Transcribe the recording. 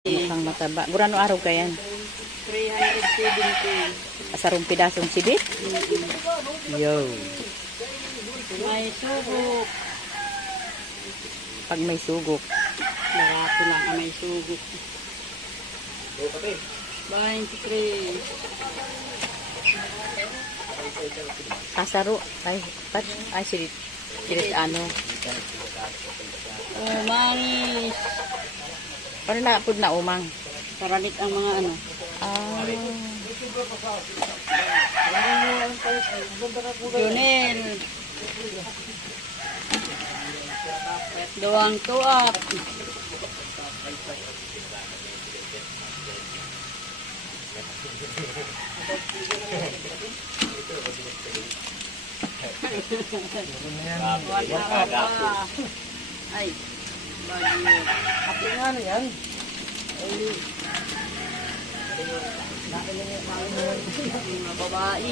Mukhang mataba. Gurano araw ka yan? 370. Asarong pidasong sibit? Yo. May sugok. Pag may sugok. Barato lang ka may sugok. 23. Kasaro. Ay, sirit. Sirit ano. Oh, manis. Parang naapod na umang. Paranik ang mga ano. Ah. Junel. Duwang tuap. Ay, bagyo. Kapit nga ano yan? Mga babae.